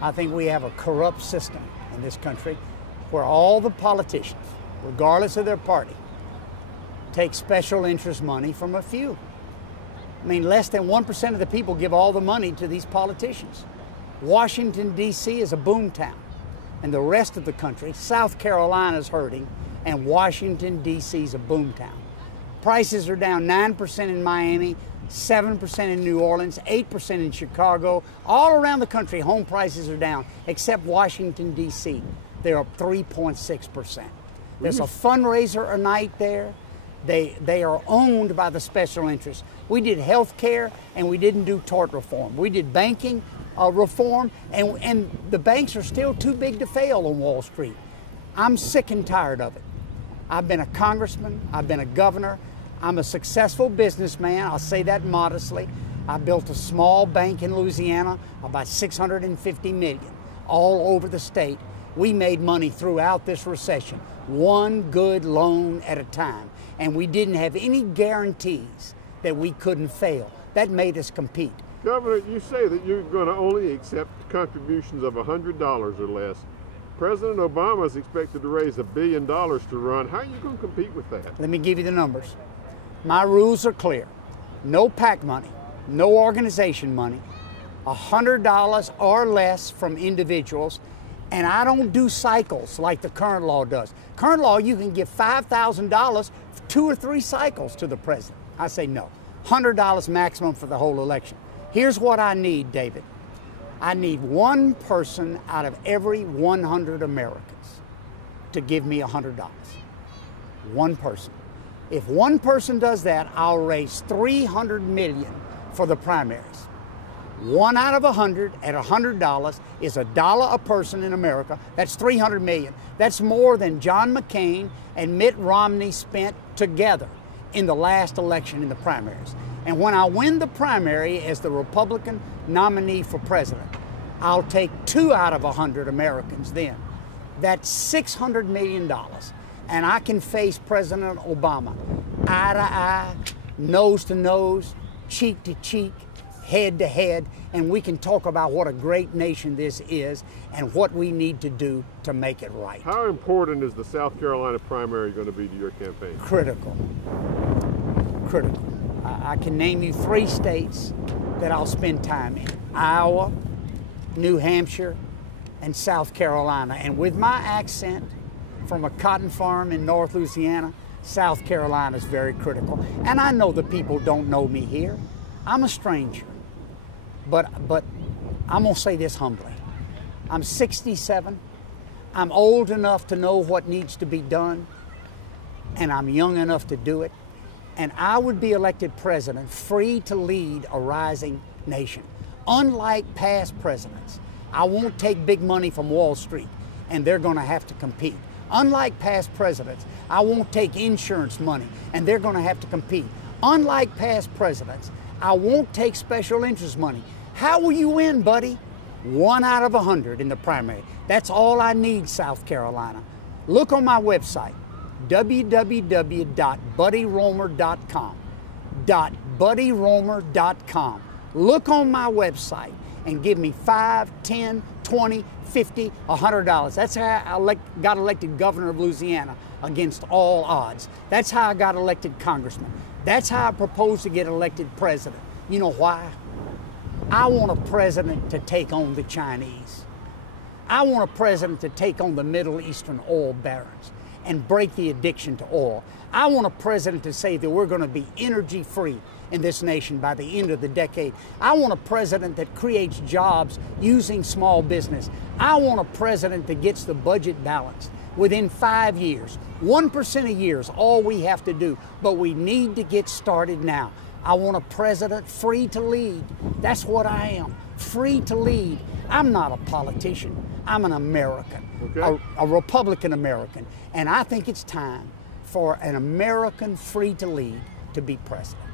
I think we have a corrupt system in this country where all the politicians, regardless of their party, take special interest money from a few. I mean, less than 1% of the people give all the money to these politicians. Washington, D.C. is a boom town, and the rest of the country, South Carolina is hurting, and Washington, D.C. is a boom town. Prices are down 9% in Miami, 7% in New Orleans, 8% in Chicago. All around the country, home prices are down, except Washington, D.C. They're up 3.6%. There's a fundraiser a night there. They are owned by the special interests. We did health care, and we didn't do tort reform. We did banking reform, and the banks are still too big to fail on Wall Street. I'm sick and tired of it. I've been a congressman. I've been a governor. I'm a successful businessman. I'll say that modestly. I built a small bank in Louisiana, about $650 million, all over the state. We made money throughout this recession, one good loan at a time. And we didn't have any guarantees that we couldn't fail. That made us compete. Governor, you say that you're going to only accept contributions of $100 or less. President Obama is expected to raise $1 billion to run. How are you going to compete with that? Let me give you the numbers. My rules are clear. No PAC money, no organization money, $100 or less from individuals, and I don't do cycles like the current law does. Current law, you can give $5,000 for 2 or 3 cycles to the president. I say no. $100 maximum for the whole election. Here's what I need, David. I need one person out of every 100 Americans to give me $100. One person. If one person does that, I'll raise $300 million for the primaries. 1 out of 100 at $100 is $1 a person in America. That's $300 million. That's more than John McCain and Mitt Romney spent together in the last election in the primaries. And when I win the primary as the Republican nominee for president, I'll take 2 out of 100 Americans then. That's $600 million. And I can face President Obama eye to eye, nose to nose, cheek to cheek, head to head, and we can talk about what a great nation this is and what we need to do to make it right. How important is the South Carolina primary going to be to your campaign? Critical. Critical. I can name you 3 states that I'll spend time in: Iowa, New Hampshire, and South Carolina. And with my accent from a cotton farm in North Louisiana, South Carolina is very critical. And I know the people don't know me here. I'm a stranger. But I'm going to say this humbly. I'm 67. I'm old enough to know what needs to be done, and I'm young enough to do it. And I would be elected president free to lead a rising nation. Unlike past presidents, I won't take big money from Wall Street, and they're going to have to compete. Unlike past presidents, I won't take insurance money, and they're going to have to compete. Unlike past presidents, I won't take special interest money. How will you win, buddy? 1 out of 100 in the primary. That's all I need, South Carolina. Look on my website, www.buddyroemer.com. .buddyroemer.com. Look on my website and give me $5, $10, $20, $50, $100. That's how I got elected governor of Louisiana against all odds. That's how I got elected congressman. That's how I propose to get elected president. You know why? I want a president to take on the Chinese. I want a president to take on the Middle Eastern oil barons and break the addiction to oil. I want a president to say that we're going to be energy free in this nation by the end of the decade. I want a president that creates jobs using small business. I want a president that gets the budget balanced within 5 years. 1% a year is all we have to do, but we need to get started now. I want a president free to lead. That's what I am, free to lead. I'm not a politician. I'm an American, okay. a Republican American. And I think it's time for an American free to lead to be president.